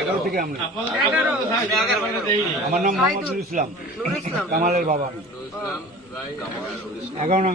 এগারো থেকে আমার নাম মোহাম্মদ ইসলাম। কামালের বাবা এগারো নং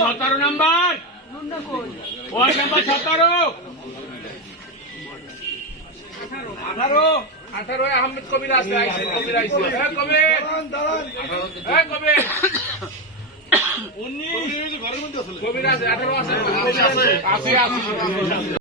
সতেরো নাম্বার। ওয়ার্ড নাম্বার সতেরো। আঠারো। আঠারো আহমেদ কবির আছে কবির আইসে কবির। কবির। কবির আছে আঠারো আছে আছে আছে